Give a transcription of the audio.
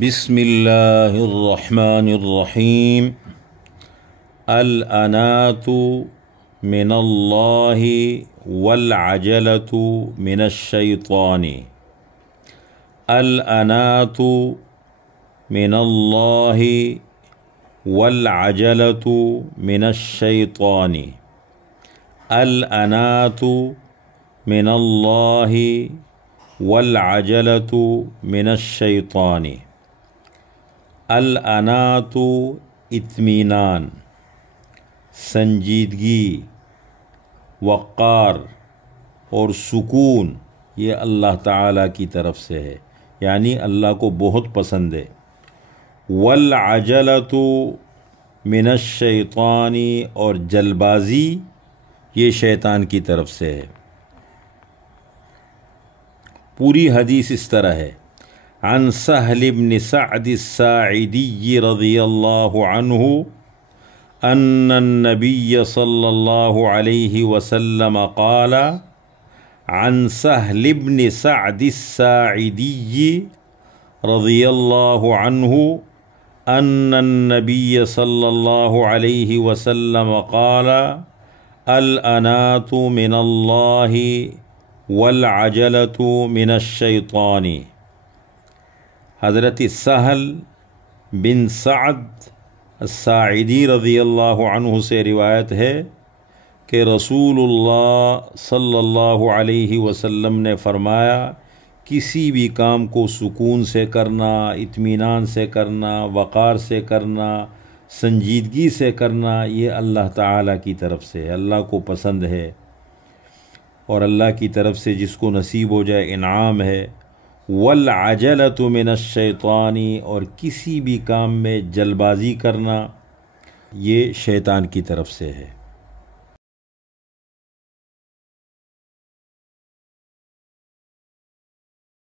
بسم اللہ الرحمن الرحیم الانات من اللہ والعجلۃ من الشیطان الانات من اللہ والعجلۃ من الشیطان الانات من اللہ والعجلۃ من الشیطان الانات اطمینان، سنجیدگی، وقار اور سکون یہ اللہ تعالیٰ کی طرف سے ہے، یعنی اللہ کو بہت پسند ہے۔ والعجلۃ من الشیطان، اور جلد بازی یہ شیطان کی طرف سے ہے۔ پوری حدیث اس طرح ہے: عن سهل بن سعد الساعدي رضي الله عنه أن النبي صلى الله عليه وسلم قال عن سهل بن سعد الساعدي رضي الله عنه أن النبي صلى الله عليه وسلم قال الأنات من الله والعجلة من الشيطان۔ حضرت سہل بن سعد الساعدی رضی اللہ عنہ سے روایت ہے کہ رسول اللہ صلی اللہ علیہ وسلم نے فرمایا، کسی بھی کام کو سکون سے کرنا، اطمینان سے کرنا، وقار سے کرنا، سنجیدگی سے کرنا، یہ اللہ تعالیٰ کی طرف سے ہے، اللہ کو پسند ہے، اور اللہ کی طرف سے جس کو نصیب ہو جائے انعام ہے۔ والعجلۃ من الشیطان، اور کسی بھی کام میں جلد بازی کرنا یہ شیطان کی طرف سے ہے۔